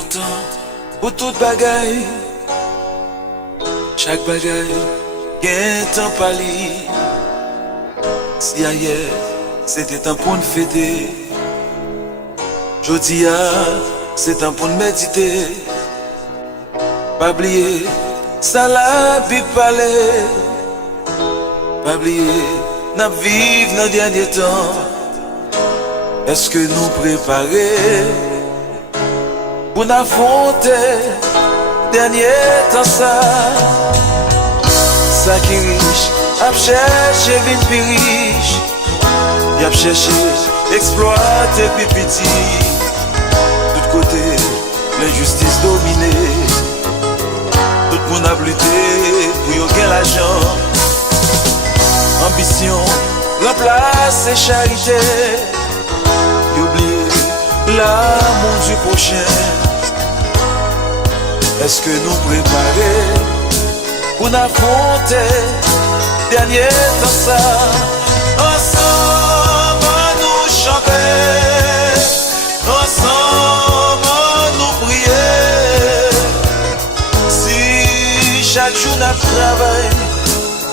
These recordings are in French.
yon temps pour toute bagaille. Chaque bagaille gen temps pali. Si ailleurs c'était temps pour nous fêter, jodi c'est temps pour nous méditer. Pas oublier ça la Bible parlait. Pas oublier n'a vivre dans dernier temps. Est-ce que nous préparer pour affronter dernier temps ça? Ça qui riche a cherché vin plus riche, y a cherché exploiter plus petit. Tout côté l'injustice dominée, tout le monde a lutté pour y gagner l'argent. Ambition remplace charité, y oublier l'amour du prochain. Est-ce que nous préparer pour affronter dernier temps ça? Ensemble nous chanter, ensemble nous prier. Si chaque jour n'a travail,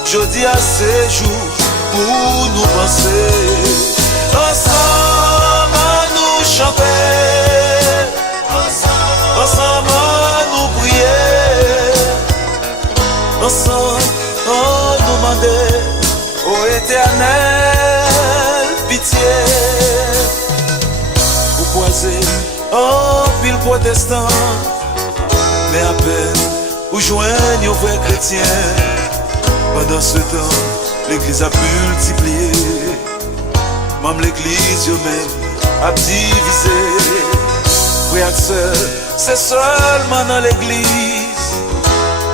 jodi à ces jours pour nous penser. Ensemble nous chanter, ensemble nous prier. Ensemble nous demander au Éternel pitié. Vous croisez en pile protestant, mais à peine vous joignez aux vrais chrétiens. Pendant ce temps, l'église a multiplié. Même l'église même a divisé. Frères et sœurs, c'est seulement dans l'église,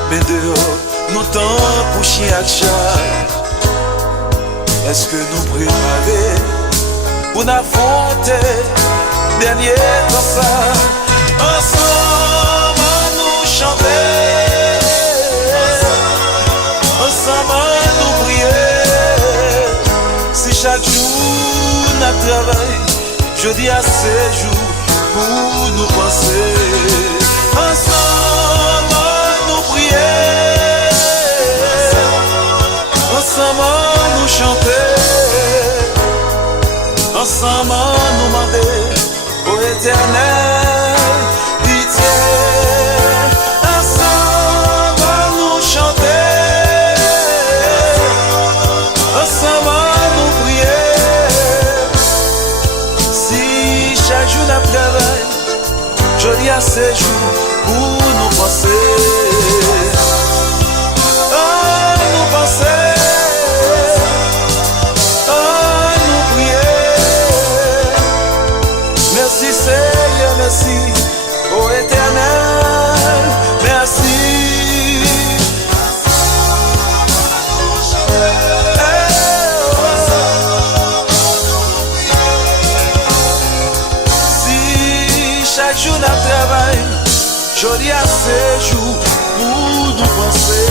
mais dehors, nous temps pour chien à chat. Est-ce que nous préparer pour affronter dernier temps ça? Ensemble nous chanter, ensemble nous prier. Si chaque jour n'a travail, jeudi à ces jours pour nous penser. Ensemble nous prier, ensemble nous chanter, ensemble nous demander au Éternel pitié. Ensemble nous chanter, ensemble nous prier. Si chaque jour n'a travail, jodi à ces jours pour nous penser. Nous penser, nous prier. Merci Seigneur, merci ô Éternel, merci. Si chaque jour n'a travail, jodi à ces jours pour nous penser.